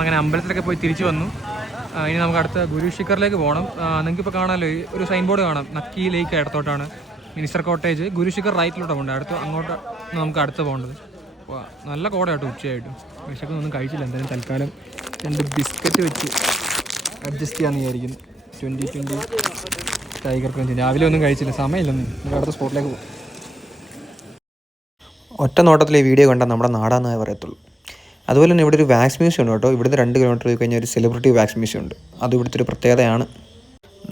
അങ്ങനെ അമ്പലത്തിലൊക്കെ പോയി തിരിച്ചു വന്നു. ഇനി നമുക്ക് അടുത്ത ഗുരു ശിഖറിലേക്ക് പോകണം. നിങ്ങൾക്കിപ്പോൾ കാണാമല്ലോ ഒരു സൈൻ ബോർഡ് കാണാം. നക്കി ലേക്ക് ഇടത്തോട്ടാണ്, മിനിസ്റ്റർ കോട്ടേജ്. ഗുരു ശിഖർ റൈറ്റിലോട്ടാണ് പോകേണ്ടത്. അങ്ങോട്ട് നമുക്ക് അടുത്ത് പോകേണ്ടത്. നല്ല കോട കേട്ടോ ഉച്ചയായിട്ടും. വിശക്കൊന്നും കഴിച്ചില്ല. എന്തായാലും തൽക്കാലം 2 ബിസ്ക്കറ്റ് വെച്ച് അഡ്ജസ്റ്റ് ചെയ്യാമെന്ന് വിചാരിക്കുന്നു. 2020 ടൈഗർ ക്രഞ്ച്. രാവിലെ ഒന്നും കഴിച്ചില്ല, സമയമില്ലെന്ന്. നമുക്ക് അടുത്ത സ്പോട്ടിലേക്ക് പോകും. ഒറ്റ നോട്ടത്തിൽ ഈ വീഡിയോ കണ്ടാൽ നമ്മുടെ നാടാന്നേ പറയത്തുള്ളൂ. അതുപോലെ തന്നെ ഇവിടെ ഒരു വാക്സ് മ്യൂസിയം ഉണ്ട് കേട്ടോ. ഇവിടുന്ന് 2 കിലോമീറ്റർ പോയി കഴിഞ്ഞാൽ ഒരു സെലിബ്രിറ്റി വാക്സ് മ്യൂസിയം ഉണ്ട്. അത് ഇവിടുത്തെ ഒരു പ്രത്യേകതയാണ്.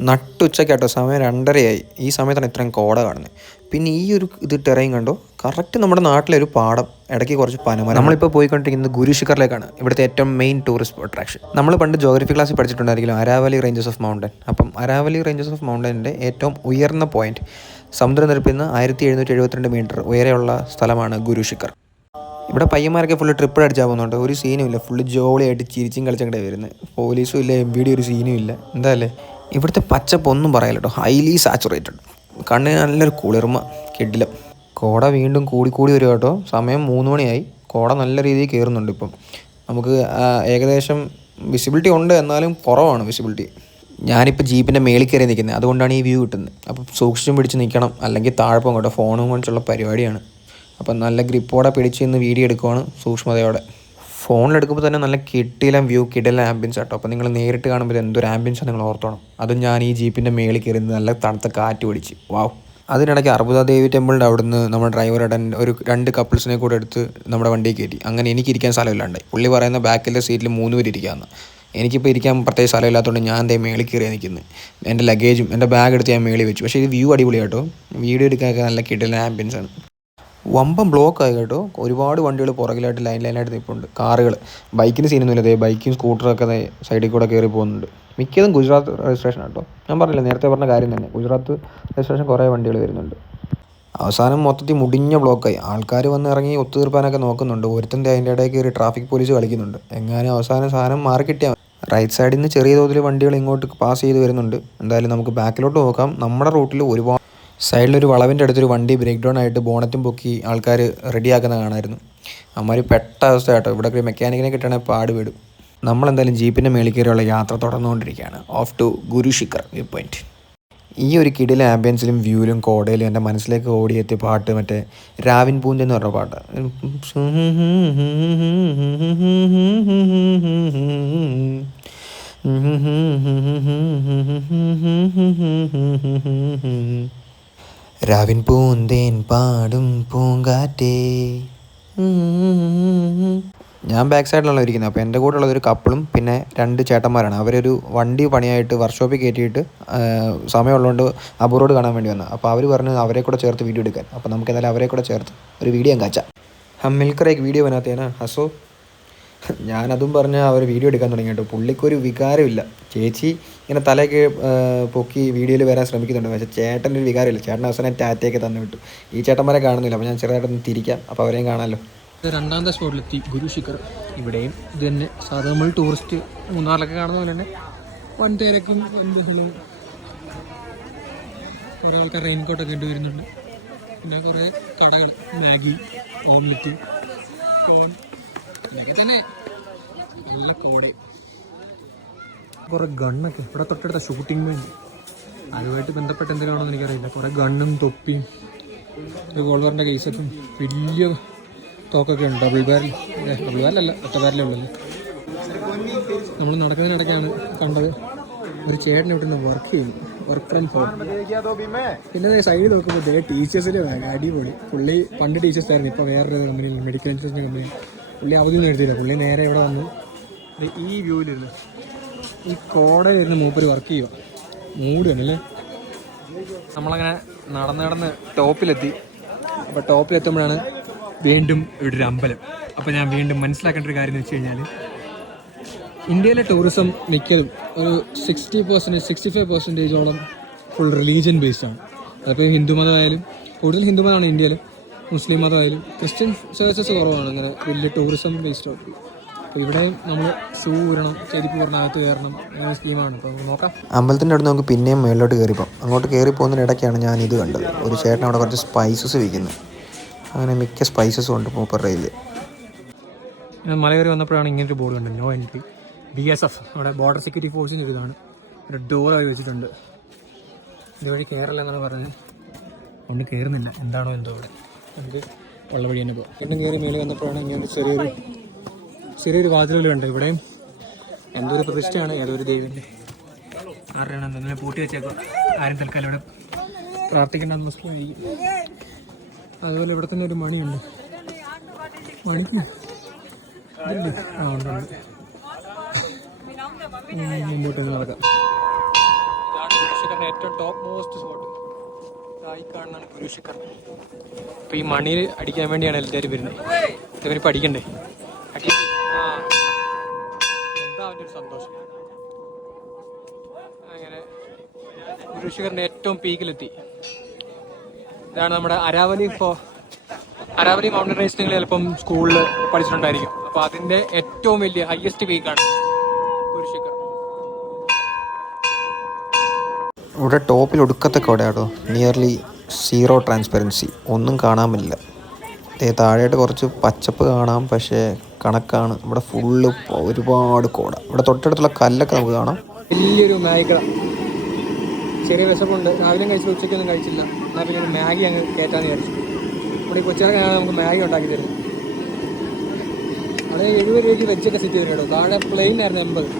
നട്ടുച്ചയ്ക്കാട്ടോ, സമയം 2:30 ഈ സമയത്താണ് ഇത്രയും കോട കാണുന്നത്. പിന്നെ ഈ ഒരു ടെറൈൻ കണ്ടോ, കറക്റ്റ് നമ്മുടെ നാട്ടിലെ ഒരു പാടം, ഇടയ്ക്ക് കുറച്ച് പനമരം. നമ്മളിപ്പോൾ പോയിക്കൊണ്ടിരിക്കുന്നത് ഗുരു ശിഖറിലേക്കാണ്, ഇവിടുത്തെ ഏറ്റവും മെയിൻ ടൂറിസ്റ്റ് അട്രാക്ഷൻ. നമ്മൾ പണ്ട് ജോഗ്രഫി ക്ലാസ്സിൽ പഠിച്ചിട്ടുണ്ടായിരിക്കും അരാവലി റേഞ്ചസ് ഓഫ് മൗണ്ടൻ. അപ്പം അരാവലി റേഞ്ചസ് ഓഫ് മൗണ്ടൻ്റെ ഏറ്റവും ഉയർന്ന പോയിന്റ് സമുദ്രനിരപ്പിൽ നിന്ന് 1772 മീറ്റർ ഉയരെയുള്ള സ്ഥലമാണ് ഗുരു ശിഖർ. ഇവിടെ പയ്യന്മാരൊക്കെ ഫുള്ള് ട്രിപ്പിൾ അടിച്ചാൽ പോകുന്നുണ്ട്. ഒരു സീനും ഇല്ല, ഫുള്ള് ജോളിയായിട്ട് ചിരിച്ചും കളിച്ചങ്ങടെ വരുന്നത്. പോലീസും ഇല്ല, MVD ഒരു സീനും ഇല്ല. എന്തായാലേ ഇവിടുത്തെ പച്ചപ്പ് ഒന്നും പറയാലോ കേട്ടോ, ഹൈലി സാച്ചുറേറ്റഡ്. കണ്ണിന് നല്ലൊരു കുളിർമ, കിടിലം. കോട വീണ്ടും കൂടി വരും കേട്ടോ. സമയം 3 മണിയായി. കോട നല്ല രീതിയിൽ കയറുന്നുണ്ട്. ഇപ്പം നമുക്ക് ഏകദേശം വിസിബിലിറ്റി ഉണ്ട്, എന്നാലും കുറവാണ് വിസിബിലിറ്റി. ഞാനിപ്പോൾ ജീപ്പിൻ്റെ മേളിൽ കയറി നിൽക്കുന്നത്, അതുകൊണ്ടാണ് ഈ വ്യൂ കിട്ടുന്നത്. അപ്പം സൂക്ഷിച്ചും പിടിച്ച് നിൽക്കണം, അല്ലെങ്കിൽ താഴെ പോകും കേട്ടോ. ഫോണും കൊണ്ടുള്ള പരിപാടിയാണ്. അപ്പം നല്ല ഗ്രിപ്പോടെ പിടിച്ച് നിന്ന് വീഡിയോ എടുക്കുവാണ് സൂക്ഷ്മതയോടെ. ഫോണിലെടുക്കുമ്പോൾ തന്നെ നല്ല കിടിലം വ്യൂ, കിടിലം ആംബിയൻസ് കേട്ടോ. അപ്പോൾ നിങ്ങൾ നേരിട്ട് കാണുമ്പോൾ എന്തൊരു ആംബിയൻസാണ് നിങ്ങൾ ഓർത്തോണം. അതും ഞാൻ ഈ ജീപ്പിൻ്റെ മേളിൽ കയറി നല്ല തണുത്ത കാറ്റ് പിടിച്ച് വാവ്. അതിനിടയ്ക്ക് അർബുദാദേവി ടെമ്പിളിൻ്റെ അവിടുന്ന് നമ്മുടെ ഡ്രൈവറുടെ ഒരു 2 കപ്പിൾസിനെ കൂടെ എടുത്ത് നമ്മുടെ വണ്ടിയിൽ കയറ്റി. അങ്ങനെ എനിക്ക് ഇരിക്കാൻ സ്ഥലമില്ലാണ്ടായി. പുള്ളി പറയുന്ന ബാക്കിലെ സീറ്റിൽ 3 പേര് ഇരിക്കാമെന്ന്. എനിക്കിപ്പോൾ ഇരിക്കാൻ പ്രത്യേക സ്ഥലമില്ലാത്തതുകൊണ്ട് ഞാൻ എൻ്റെ മേളിൽ കയറിയാണ് നിൽക്കുന്നത്. എൻ്റെ ലഗേജും എൻ്റെ ബാഗ് എടുത്ത് ഞാൻ മേളിൽ വെച്ചു. പക്ഷേ ഇത് വ്യൂ അടിപൊളി കേട്ടോ. വീഡിയോ എടുക്കാനൊക്കെ നല്ല കിടിലൻ ആംബിയൻസാണ്. വമ്പം ബ്ലോക്കായി കേട്ടോ. ഒരുപാട് വണ്ടികൾ പുറകിലായിട്ട് ലൈനായിട്ട് നിൽപ്പുണ്ട്. കാറുകൾ, ബൈക്കിന് സീനൊന്നുമില്ല. ബൈക്കും സ്കൂട്ടറൊക്കെ സൈഡിൽ കൂടെ കയറി പോകുന്നുണ്ട്. മിക്കതും ഗുജറാത്ത് രജിസ്ട്രേഷൻ കേട്ടോ. ഞാൻ പറഞ്ഞില്ല, നേരത്തെ പറഞ്ഞ കാര്യം തന്നെ. ഗുജറാത്ത് രജിസ്ട്രേഷൻ കുറേ വണ്ടികൾ വരുന്നുണ്ട്. അവസാനം മൊത്തത്തിൽ മുടിഞ്ഞ ബ്ലോക്കായി. ആൾക്കാർ വന്ന് ഇറങ്ങി ഒത്തുതീർപ്പാനൊക്കെ നോക്കുന്നുണ്ട്. ഒരുത്തൻ്റെ അതിൻ്റെ ഇടയിൽ കയറി ട്രാഫിക് പോലീസ് കളിക്കുന്നുണ്ട്. എങ്ങാനും അവസാനം സാധനം മാറി കിട്ടിയാൽ. റൈറ്റ് സൈഡിൽ നിന്ന് ചെറിയ തോതിൽ വണ്ടികൾ ഇങ്ങോട്ട് പാസ് ചെയ്ത് വരുന്നുണ്ട്. എന്തായാലും നമുക്ക് ബാക്കിലോട്ട് നോക്കാം. നമ്മുടെ റൂട്ടിൽ ഒരുപാട് സൈഡിലൊരു വളവിൻ്റെ അടുത്തൊരു വണ്ടി ബ്രേക്ക് ഡൗൺ ആയിട്ട് ബോണറ്റും പൊക്കി ആൾക്കാർ റെഡിയാക്കുന്ന കാണാമായിരുന്നു. അമ്മാതിരി പെട്ട അവസ്ഥ കേട്ടോ. ഇവിടെ ഒരു മെക്കാനിക്കിനെ കിട്ടണേ പാട് വിടും. നമ്മളെന്തായാലും ജീപ്പിൻ്റെ മേളിൽ കയറിയുള്ള യാത്ര തുടർന്നുകൊണ്ടിരിക്കുകയാണ്. Off to Guru Shikhar view point. ഈ ഒരു കിടിലെ ആംബിയൻസിലും വ്യൂവിലും കോടയിലും എൻ്റെ മനസ്സിലേക്ക് ഓടിയെത്തിയ പാട്ട് മറ്റേ രാവിൻ പൂഞ്ച് എന്ന് പറഞ്ഞ പാട്ട്. രാവിൻ പൂന്തേൻ പാടും പൂങ്കാറ്റേ. ഞാൻ ബാക്ക് സൈഡിലാണല്ലോ ഇരിക്കുന്നത്. അപ്പോൾ എൻ്റെ കൂടെ ഉള്ളതൊരു കപ്പിളും പിന്നെ 2 ചേട്ടന്മാരാണ്. അവരൊരു വണ്ടി പണിയായിട്ട് വർക്ക്ഷോപ്പിൽ കയറ്റിയിട്ട് സമയമുള്ളതുകൊണ്ട് അബൂറോഡ് കാണാൻ വേണ്ടി വന്നത്. അപ്പോൾ അവർ പറഞ്ഞു അവരെ കൂടെ ചേർത്ത് വീഡിയോ എടുക്കാൻ. അപ്പോൾ നമുക്ക് എന്തായാലും അവരെ കൂടെ ചേർത്ത് ഒരു വീഡിയോ കാച്ചാം. മിൽക്കർ एक വീഡിയോ ബനാത്തേനാ ഹസോ. ഞാനതും പറഞ്ഞ് അവർ വീഡിയോ എടുക്കാൻ തുടങ്ങി കേട്ടോ. പുള്ളിക്കൊരു വികാരമില്ല. ചേച്ചി ഇങ്ങനെ തലയൊക്കെ പൊക്കി വീഡിയോയിൽ വരാൻ ശ്രമിക്കുന്നുണ്ട്. പക്ഷേ ചേട്ടൻ്റെ ഒരു വികാരമില്ല. ചേട്ടൻ അവസാനം ടാറ്റയൊക്കെ തന്നു വിട്ടു. ഈ ചേട്ടന്മാരെ കാണുന്നില്ല. അപ്പോൾ ഞാൻ ചെറുതായിട്ടൊന്ന് തിരിക്കാം, അപ്പോൾ അവരെയും കാണാമല്ലോ. രണ്ടാമത്തെ സ്പോട്ടിലെത്തി ഗുരു ശിഖർ. ഇവിടെയും ഇത് തന്നെ സാധാരണ നമ്മൾ ടൂറിസ്റ്റ് മൂന്നാറിലൊക്കെ കാണുന്ന പോലെ തന്നെ വൻ തിരക്കും എന്തെങ്കിലും. കുറേ ആൾക്കാർ റെയിൻകോട്ടൊക്കെ ഇട്ട് വരുന്നുണ്ട്. പിന്നെ കുറേ കടകൾ, മാഗി, ഓംലെറ്റ്, കോൺ, ഇതൊക്കെ തന്നെ. നല്ല കോടയും കുറേ ഗണ്ണൊക്കെ. ഇവിടെ തൊട്ടടുത്ത ഷൂട്ടിംഗ് വേണ്ടി അതുമായിട്ട് ബന്ധപ്പെട്ട് എന്തെങ്കിലുമാണെന്ന് എനിക്കറിയില്ല. കുറേ ഗണ്ണും തൊപ്പിയും റിവോൾവറിൻ്റെ കേസൊക്കെ, വലിയ തോക്കൊക്കെ ഉണ്ട്. ഡബിൾ ബാരലല്ല, ഒറ്റ ബാരലേ ഉള്ളൂ. നമ്മൾ നടക്കുന്നതിനിടയ്ക്കാണ് കണ്ടത് ഒരു ചേട്ടൻ ഇവിടെ നിന്ന് വർക്ക് ചെയ്യുന്നു, വർക്ക് ഫ്രം ഹോം. പിന്നെ സൈഡിൽ നോക്കുമ്പോൾ ടീച്ചേഴ്സിൻ്റെ അടിപൊളി. പുള്ളി പണ്ട് ടീച്ചേഴ്സായിരുന്നു, ഇപ്പോൾ വേറൊരു കമ്പനിയിൽ മെഡിക്കൽ ഇൻഷുറൻസിൻ്റെ കമ്പനി. പുള്ളി അവധിയൊന്നും എടുത്തില്ല. പുള്ളി നേരെ ഇവിടെ വന്ന് ഈ വ്യൂവിലിരുന്ന് ഈ കോടയിലിരുന്ന് മൂപ്പര് വർക്ക് ചെയ്യുക. മൂഡ് തന്നെ അല്ലേ. നമ്മളങ്ങനെ നടന്ന് ടോപ്പിലെത്തി. അപ്പോൾ ടോപ്പിലെത്തുമ്പോഴാണ് വീണ്ടും ഇവിടെ ഒരു അമ്പലം. അപ്പോൾ ഞാൻ വീണ്ടും മനസ്സിലാക്കേണ്ട ഒരു കാര്യം എന്ന് വെച്ച് കഴിഞ്ഞാൽ, ഇന്ത്യയിലെ ടൂറിസം മിക്കതും ഒരു 65% ഫുൾ റിലീജിയൻ ബേസ്ഡ് ആണ്. അതിപ്പോൾ ഹിന്ദു മതമായാലും, കൂടുതൽ ഹിന്ദു മതമാണ് ഇന്ത്യയിൽ. മുസ്ലിം മതമായാലും ക്രിസ്ത്യൻ ചേർച്ചസ് കുറവാണ് ഇങ്ങനെ വലിയ ടൂറിസം ബേസ്ഡ് ആയിട്ട്. അപ്പോൾ ഇവിടെയും നമ്മൾ സൂ ഊരണം, ചെരിപ്പ് പറഞ്ഞകത്ത് കയറണം, അങ്ങനെ സ്കീമാണ്. അപ്പോൾ നോക്കാം. അമ്പലത്തിൻ്റെ അടുത്ത് നമുക്ക് പിന്നെയും മേളിലോട്ട് കയറിപ്പോം. അങ്ങോട്ട് കയറി പോകുന്നതിനിടയ്ക്കാണ് ഞാൻ ഇത് കണ്ടത്. ഒരു ചേട്ടൻ അവിടെ കുറച്ച് സ്പൈസസ് വിൽക്കുന്നു. അങ്ങനെ മിക്ക സ്പൈസസും ഉണ്ട് മൂപ്പറുടെ കയ്യിൽ. മല കയറി വന്നപ്പോഴാണ് ഇങ്ങനൊരു ബോർഡ് കണ്ടത്, നോ എൻട്രി. BSF നമ്മുടെ ബോർഡർ സെക്യൂരിറ്റി ഫോഴ്സിൻ്റെ ഒരു ഇതാണ്. ഒരു ഡോറായി വെച്ചിട്ടുണ്ട്. ഇതുവഴി കയറില്ല എന്നാണ് പറഞ്ഞത്. അതുകൊണ്ട് കയറുന്നില്ല. എന്താണോ എന്തോ ഇവിടെ നമുക്ക് ഉള്ള വഴി തന്നെ പോകും. വീണ്ടും കയറി മേലെ വന്നപ്പോഴാണ് ഇങ്ങനെ ചെറിയൊരു വാതിലുകൾ ഉണ്ട്. ഇവിടെയും എന്തോ ഒരു പ്രതിഷ്ഠയാണ് ഏതൊരു ദൈവൻ്റെ. ആരുടെയാണ് എന്തെങ്കിലും പൂട്ടി വെച്ചേക്കോ. ആരും തൽക്കാലം ഇവിടെ പ്രാർത്ഥിക്കേണ്ടെന്ന് മുസ്ലിമായിരിക്കും. അതുപോലെ ഇവിടെ തന്നെ ഒരു മണിയുണ്ട്. മണിക്ക് ഉണ്ട്. മുമ്പോട്ട് നടക്കാം. ഇതാണ് ഗുരുശിഖറിന്റെ ഏറ്റവും ടോപ്പ് മോസ്റ്റ് സ്പോട്ട്. ഈ കാണുന്നതാണ് ഗുരുശിഖർ. അപ്പൊ ഈ മണിയിൽ അടിക്കാൻ വേണ്ടിയാണ് എല്ലാവരും വരുന്നത്. ഇവരിപ്പോൾ അടിക്കണ്ടേ? എന്താ അവൻ്റെ ഒരു സന്തോഷം. അങ്ങനെ ഗുരുശിഖറിന്റെ ഏറ്റവും പീക്കിലെത്തി. ഇതാണ് നമ്മുടെ അരാവലി മൗണ്ടൻ റേസ്. നിങ്ങൾ ചിലപ്പം സ്കൂളിൽ പഠിച്ചിട്ടുണ്ടായിരിക്കും. അപ്പോൾ അതിൻ്റെ ഏറ്റവും വലിയ ഹയസ്റ്റ് പീക്കാണ് ഗുരുശിഖർ. ഇവിടെ ടോപ്പിൽ ഒടുക്കത്തെ കോടയാട്ടോ. നിയർലി സീറോ ട്രാൻസ്പെറൻസി, ഒന്നും കാണാൻ പറ്റില്ല. താഴെയായിട്ട് കുറച്ച് പച്ചപ്പ് കാണാം, പക്ഷേ കണക്കാണ്. ഇവിടെ ഫുള്ള് ഒരുപാട് കോട. ഇവിടെ തൊട്ടടുത്തുള്ള കല്ലൊക്കെ നമുക്ക് കാണാം. വലിയൊരു മാഗിക്കട. ചെറിയ വിശപ്പുണ്ട്. രാവിലെയും കഴിച്ചില്ല, ഉച്ചയ്ക്കൊന്നും കഴിച്ചില്ല. എന്നാൽ പിന്നെ ഒരു മാഗി അങ്ങ് കയറ്റാന്ന് വിചാരിച്ചു. ഇവിടെ ഈ കൊച്ചിനൊക്കെയാണ് നമുക്ക് മാഗി ഉണ്ടാക്കി തരുന്നത്. അത് 70 രൂപയ്ക്ക് വെജൊക്കെ സെറ്റ് ചെയ്തിട്ടോ. താഴെ പ്ലെയിൻ ആയിരുന്നു 80.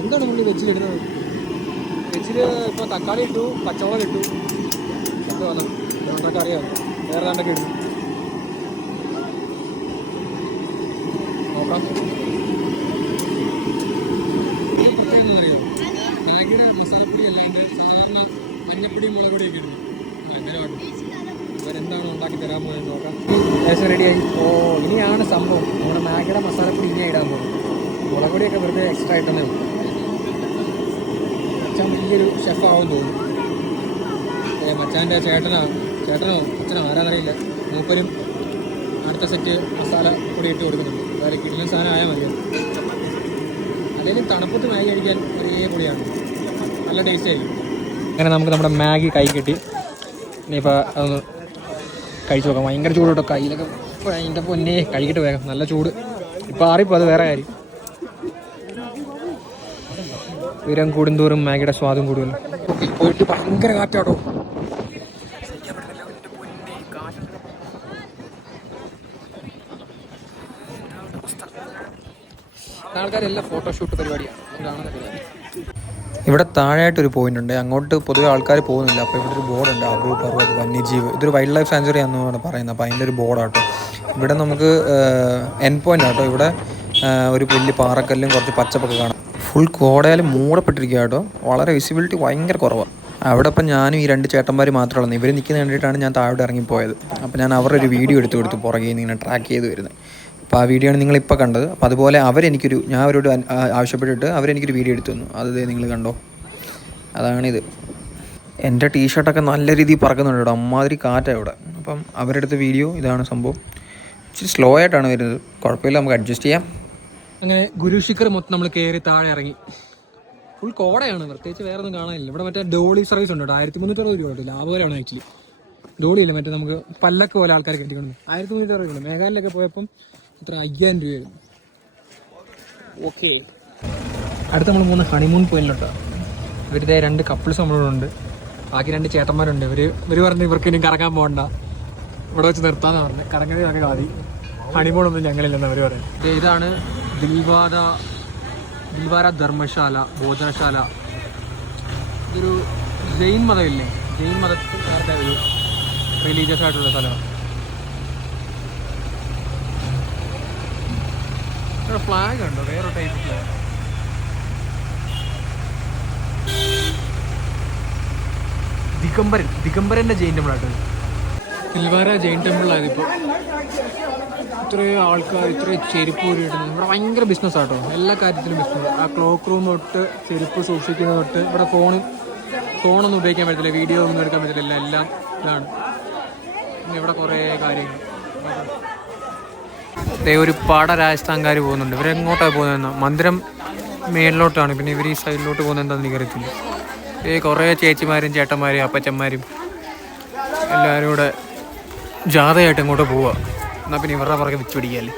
എന്താണ് നമ്മൾ വെജിൽ ഇടുന്നത്? വെജിൽ ഇപ്പോൾ തക്കാളി ഇട്ടു, പച്ചമുളക് ഇട്ടു, ഒക്കെ വന്നു. അതുകൊണ്ടൊക്കെ അറിയാം. വേറെ കണ്ടൊക്കെ ഇടുന്നു. നോക്കാം. ഇത് പ്രത്യേകം എന്നറിയോ? മാഗിയുടെ മസാലപ്പൊടി അല്ലാണ്ട് സാധാരണ മഞ്ഞപ്പൊടി മുളക് പൊടിയൊക്കെ ഇടുന്നു. എന്തെങ്കിലും ഇവരെന്താണോ ഉണ്ടാക്കി തരാൻ പോകുന്നത് നോക്കാം. ഏകദേശം റെഡിയായി. ഇനിയാണ് സംഭവം. നമ്മുടെ മാഗിയുടെ മസാലപ്പൊടി ഇനിയാണ് ഇടാൻ പോകുന്നത്. മുളക് പൊടിയൊക്കെ വെറുതെ എക്സ്ട്രാ ആയിട്ടേ ഉള്ളൂ. മച്ചാൻ വലിയൊരു ഷെഫാവും തോന്നുന്നു. മച്ചാൻ്റെ ചേട്ടനോ അച്ഛനോ ആരാന്നറിയില്ല. മൂപ്പരും അടുത്ത സെറ്റ് മസാല പൊടി ഇട്ട് കൊടുക്കുന്നുണ്ട്. അതായത് കിടിലൻ സാധനം ആയാൽ മതി. അല്ലെങ്കിൽ തണുപ്പത്ത് മാഗി കഴിക്കാൻ ഒരേ പൊടിയാണ്. നല്ല ടേസ്റ്റ് ആയിരിക്കും. അങ്ങനെ നമുക്ക് നമ്മുടെ മാഗി കൈ കിട്ടി. ഇനിയിപ്പോൾ അതൊന്ന് കഴിച്ചു നോക്കാം. ഭയങ്കര ചൂട് കേട്ടോ കയ്യിലൊക്കെ. അതിൻ്റെ പൊന്നെ കഴിക്കിട്ട് വേഗം. നല്ല ചൂട്. ഇപ്പോൾ ആറിപ്പോൾ അത് വേറെ കാര്യം. ഉയരം കൂടുന്തോറും മാഗിയുടെ സ്വാദും കൂടുമല്ലോ. പോയിട്ട് ഭയങ്കര കാറ്റാട്ടോ. ആൾക്കാരെല്ലാം ഫോട്ടോഷൂട്ട് പരിപാടിയാണ്. ഇവിടെ താഴെയായിട്ടൊരു പോയിന്റ് ഉണ്ട്. അങ്ങോട്ട് പൊതുവെ ആൾക്കാർ പോകുന്നില്ല. അപ്പോൾ ഇവിടെ ഒരു ബോർഡുണ്ട്, അബു പർവ്വത് വന്യജീവ്. ഇതൊരു വൈൽഡ് ലൈഫ് സാങ്ച്വറി ആണെന്നാണ് പറയുന്നത്. അപ്പോൾ അതിൻ്റെ ഒരു ബോർഡാട്ടോ. ഇവിടെ നമുക്ക് എൻ പോയിന്റ് ആട്ടോ. ഇവിടെ ഒരു വലിയ പാറക്കല്ലും കുറച്ച് പച്ചപ്പൊക്കെ കാണാം. ഫുൾ കോടയാൽ മൂടപ്പെട്ടിരിക്കുക കേട്ടോ. വളരെ വിസിബിലിറ്റി ഭയങ്കര കുറവാണ്. അവിടെ ഇപ്പം ഞാനും ഈ 2 ചേട്ടന്മാർ മാത്രമല്ല. ഇവർ നിൽക്കുന്ന കണ്ടിട്ടാണ് ഞാൻ താഴോട്ട് ഇറങ്ങിപ്പോയത്. അപ്പോൾ ഞാൻ അവരുടെ ഒരു വീഡിയോ എടുത്തു കൊടുത്തു, പുറകെ ഇങ്ങനെ ട്രാക്ക് ചെയ്ത് വരുന്നത്. അപ്പോൾ ആ വീഡിയോ ആണ് നിങ്ങളിപ്പോൾ കണ്ടത്. അപ്പോൾ അതുപോലെ ഞാൻ അവരോട് ആവശ്യപ്പെട്ടിട്ട് അവരെനിക്കൊരു വീഡിയോ എടുത്തു തന്നു. അത് നിങ്ങൾ കണ്ടോ, അതാണിത്. എൻ്റെ ടീഷർട്ടൊക്കെ നല്ല രീതിയിൽ പറക്കുന്നുണ്ട് കേട്ടോ. അമ്മാതിരി കാറ്റാണ് ഇവിടെ. അപ്പം അവരെടുത്ത വീഡിയോ ഇതാണ് സംഭവം. ഇച്ചിരി സ്ലോ ആയിട്ടാണ് വരുന്നത്. കുഴപ്പമില്ല, നമുക്ക് അഡ്ജസ്റ്റ് ചെയ്യാം. അങ്ങനെ ഗുരുശിഖർ മൊത്തം നമ്മൾ കയറി താഴെ ഇറങ്ങി. ഫുൾ കോടയാണ്. പ്രത്യേകിച്ച് വേറെ ഒന്നും കാണാനില്ല. ഇവിടെ മറ്റേ ഡോളി സർവീസ് ഉണ്ട് കേട്ടോ. 1360 രൂപ കേട്ടോ. ലാഭകരമാണ് ആക്ച്വലി. ഡോളിയില്ല, മറ്റേ നമുക്ക് പല്ലക്ക് പോലെ ആൾക്കാർ കെട്ടിക്കൊണ്ട് 1360 രൂപ. മേഘാലയൊക്കെ പോയപ്പം ഇത്ര 5000 രൂപയായിരുന്നു. ഓക്കെ, അടുത്ത് നമ്മൾ പോകുന്ന ഹണിമൂൺ പോയിന്റിലോട്ടോ. ഇവരുടെ 2 കപ്പിൾസ് നമ്മളോടുണ്ട്. ബാക്കി 2 ചേട്ടന്മാരുണ്ട്. ഇവർ പറഞ്ഞ് ഇവർക്ക് ഇനി കറങ്ങാൻ പോകണ്ട, ഇവിടെ വെച്ച് നിർത്താമെന്ന് പറഞ്ഞത്. കറങ്ങി ഞങ്ങൾക്ക് മതി, ഹണിമൂണൊന്നും ഞങ്ങളില്ലെന്ന് അവർ പറയുന്നത്. ഇതാണ് ദിൽവാര ധർമ്മശാല ഭോജനശാല. ഇതൊരു ജൈൻ മതമില്ലേ, ജൈൻ മതക്കാരുടെ ഒരു റിലീജിയസ് ആയിട്ടുള്ള സ്ഥലമാണ്. ഫ്ലാഗ് ഉണ്ടോ? വേറെ ടൈപ്പ് ഫ്ലാഗ്. ദിഗംബരൻ്റെ ജെയിൻ ടെമ്പിളായിട്ട്. ദിൽവാര ജെയിൻ ടെമ്പിളായത്. ഇപ്പോൾ ഇത്രയും ആൾക്കാർ, ഇത്രയും ചെരുപ്പ് കിട്ടുന്നത്. ഇവിടെ ഭയങ്കര ബിസിനസ് ആട്ടോ. എല്ലാ കാര്യത്തിലും ബിസിനസ്. ആ ക്ലോക്ക് റൂം തൊട്ട് ചെരുപ്പ് സൂക്ഷിക്കുന്നത് തൊട്ട് ഇവിടെ ഫോണൊന്നും ഉപയോഗിക്കാൻ പറ്റത്തില്ല, വീഡിയോ ഒന്നും എടുക്കാൻ പറ്റില്ല. എല്ലാം ഇതാണ്. പിന്നെ ഇവിടെ കുറേ കാര്യങ്ങൾ. ഒരു പാട രാജസ്ഥാൻകാർ പോകുന്നുണ്ട്. ഇവരെങ്ങോട്ടാണ് പോകുന്നതെന്ന്. മന്ദിരം മേളിലോട്ടാണ്. പിന്നെ ഇവർ ഈ സൈഡിലോട്ട് പോകുന്നത് എന്താണെന്ന് എനിക്കറിയത്തില്ല. കുറേ ചേച്ചിമാരും ചേട്ടന്മാരും അപ്പച്ചന്മാരും എല്ലാവരും കൂടെ ജാഥയായിട്ട് ഇങ്ങോട്ട് പോവുക. എന്നാൽ പിന്നെ ഇവരുടെ പുറകെ വെച്ച് പിടിക്കാല്ലേ.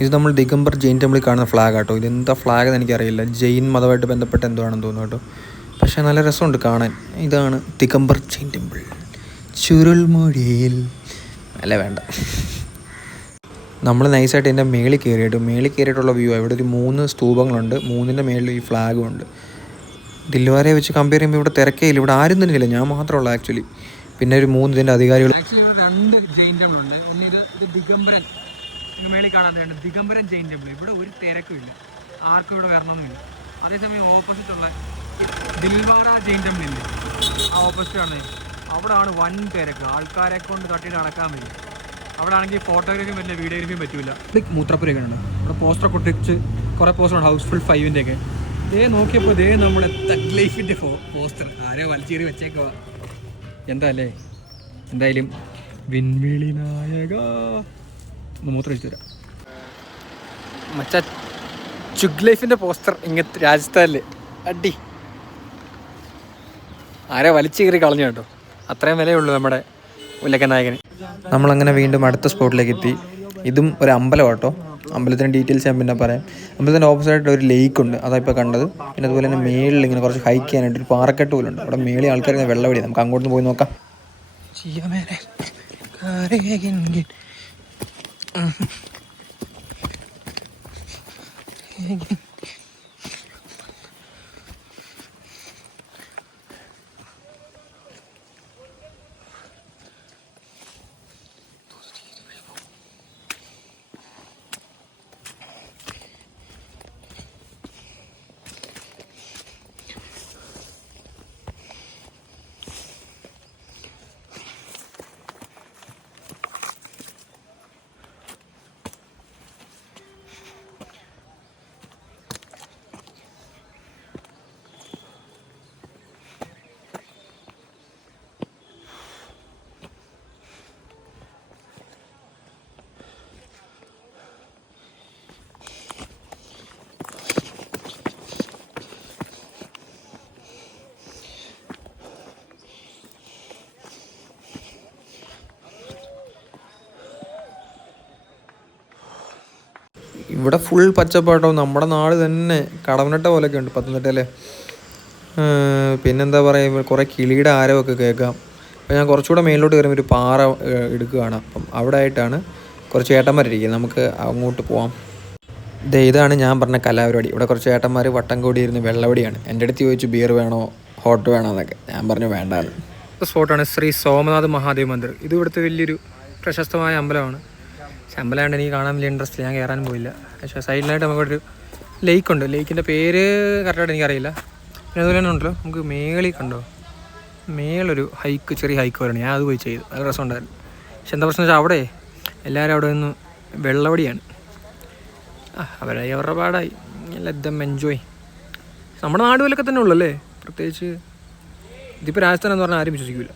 ഇത് നമ്മൾ ദിഗംബർ ജെയിൻ ടെമ്പിളിൽ കാണുന്ന ഫ്ലാഗ് ആട്ടോ. ഇതെന്താ ഫ്ലാഗ് എന്ന് എനിക്കറിയില്ല, ജെയിൻ മതമായിട്ട് ബന്ധപ്പെട്ട് എന്തോ ആണെന്ന് തോന്നുന്നു കേട്ടോ. പക്ഷേ നല്ല രസമുണ്ട് കാണാൻ. ഇതാണ് ദിഗംബർ ജെയിൻ ടെമ്പിൾ ചുരുൾമുടിയിൽ. അല്ല വേണ്ട, നമ്മൾ നൈസായിട്ട് ഇതിൻ്റെ മേളിൽ കയറിയിട്ടുള്ള വ്യൂ. ഇവിടെ ഒരു 3 സ്തൂപങ്ങളുണ്ട്, 3ൻ്റെ മേളിൽ ഈ ഫ്ലാഗും ഉണ്ട്. ദിൽവാരയെ വെച്ച് കമ്പയർ ചെയ്യുമ്പോൾ ഇവിടെ തിരക്കേ ഇല്ല, ഇവിടെ ആരും തന്നെ ഇല്ല, ഞാൻ മാത്രമുള്ള ആക്ച്വലി. പിന്നെ ഒരു 3 ഇതിൻ്റെ അധികാരികൾ. ആക്ച്വലി ഇവിടെ 2 ജെയിൻ ടെമ്പിൾ ഉണ്ട്. ഒന്ന് ഇത് ദിഗംബരൻ, മേളിൽ കാണാൻ വേണ്ടി ദിഗംബരൻ ജെയിൻ ടെമ്പിൾ. ഇവിടെ ഒരു തിരക്കും ഇല്ല, ആർക്കും ഇവിടെ വരണമെന്നില്ല. അതേസമയം ഓപ്പോസിറ്റ് ഉള്ള ദിൽവാര ജെയിൻ ടെമ്പിൾ ഇല്ലേ, ആ ഓപ്പോസിറ്റ് ആണ്, അവിടെ ആണ് വൻ തിരക്ക്. ആൾക്കാരെ കൊണ്ട് തട്ടിയിട്ട് നടക്കാൻ പറ്റും. അവിടെ ആണെങ്കിൽ ഫോട്ടോഗ്രാഫിയും പറ്റില്ല, വീഡിയോഗ്രാഫിയും പറ്റില്ല. മൂത്രപ്പുരയൊക്കെ ഉണ്ട് ഇവിടെ. പോസ്റ്ററൊക്കെ ഒട്ടിച്ച് കുറേ പോസ്റ്ററുണ്ട്, ഹൗസ്ഫുൾ 5ൻ്റെ ഒക്കെ. ഇതേ നോക്കിയപ്പോൾ ഇതേ നമ്മുടെ തഗ് ലൈഫിൻ്റെ പോസ്റ്റർ ആരോ വലിച്ചേറി വെച്ചേക്കുക. എന്താ അല്ലേ, എന്തായാലും വിൻവിളി നായക ഒന്ന് മൂത്രം ഒഴിച്ചു തരാം. മച്ചാ ചുഗ് ലൈഫിൻ്റെ പോസ്റ്റർ ഇങ്ങനത്തെ രാജസ്ഥാനിൽ അടി ആരോ വലിച്ചു കയറി കളഞ്ഞു കേട്ടോ. അത്രയും വിലയുള്ളൂ നമ്മുടെ ഉലക നായകന്. നമ്മളങ്ങനെ വീണ്ടും അടുത്ത സ്പോട്ടിലേക്ക് എത്തി. ഇതും ഒരു അമ്പലം കേട്ടോ. അമ്പലത്തിൻ്റെ ഡീറ്റെയിൽസ് ഞാൻ പിന്നെ പറയാം. അമ്പലത്തിൻ്റെ ഓപ്പോസിറ്റായിട്ട് ഒരു ലേക്ക് ഉണ്ട്, അതാണ് ഇപ്പോൾ കണ്ടത്. പിന്നെ അതുപോലെ തന്നെ മേളിൽ ഇങ്ങനെ കുറച്ച് ഹൈക്ക് ചെയ്യാനായിട്ട് ഒരു പാറക്കെട്ട് പോലും ഉണ്ട്. അവിടെ മേളിൽ ആൾക്കാർ വെള്ളവടി, നമുക്ക് അങ്ങോട്ട് പോയി നോക്കാം. ഇവിടെ ഫുൾ പച്ചപ്പാട്ടോ, നമ്മുടെ നാട് തന്നെ കടമനട്ട പോലെയൊക്കെ ഉണ്ട് പത്തനംതിട്ടയിലെ. പിന്നെന്താ പറയുക, കുറേ കിളിയുടെ ആരവൊക്കെ കേൾക്കാം. അപ്പോൾ ഞാൻ കുറച്ചുകൂടെ മേലോട്ട് കയറുമ്പോൾ ഒരു പാറ എടുക്കുകയാണ്. അപ്പം അവിടെ ആയിട്ടാണ് കുറച്ച് ചേട്ടന്മാരിരിക്കുന്നത്, നമുക്ക് അങ്ങോട്ട് പോവാം. ഇതാണ് ഞാൻ പറഞ്ഞ കലാപരിപാടി. ഇവിടെ കുറച്ച് ചേട്ടന്മാർ വട്ടം കൂടിയിരുന്ന് വെള്ളവടിയാണ്. എൻ്റെ അടുത്ത് ചോദിച്ചു ബിയർ വേണോ ഹോട്ട് വേണോ എന്നൊക്കെ. ഞാൻ പറഞ്ഞു വേണ്ടാന്ന്. സ്പോട്ടാണ് ശ്രീ സോമനാഥ് മഹാദേവ് മന്ദിർ. ഇത് ഇവിടുത്തെ വലിയൊരു പ്രശസ്തമായ അമ്പലമാണ്. പക്ഷെ അമ്പലമായിട്ട് എനിക്ക് കാണാൻ വലിയ ഇൻട്രസ്റ്റ്, ഞാൻ കയറാനും പോയില്ല. പക്ഷേ സൈഡിലായിട്ട് നമുക്കൊരു ലേക്കുണ്ട്. ലേക്കിൻ്റെ പേര് കറക്റ്റായിട്ട് എനിക്കറിയില്ല. പിന്നെ അതുപോലെ തന്നെ ഉണ്ടല്ലോ, നമുക്ക് മേളിൽ കണ്ടോ, മേളൊരു ഹൈക്ക്, ചെറിയ ഹൈക്ക് വരണം. ഞാൻ അത് പോയി ചെയ്തു, അത് രസമുണ്ടായിരുന്നു. പക്ഷെ എന്താ പ്രശ്നം വെച്ചാൽ അവിടെ എല്ലാവരും അവിടെ നിന്ന് വെള്ളവടിയാണ്. അവരായി അവരുടെ പാടായി, ലെറ്റ് ദം എൻജോയ്. നമ്മുടെ നാടുകളിലൊക്കെ തന്നെ ഉള്ളൂ അല്ലേ, പ്രത്യേകിച്ച് ഇതിപ്പോൾ രാജസ്ഥാൻ എന്ന് പറഞ്ഞാൽ ആരും വിശ്വസിക്കില്ല.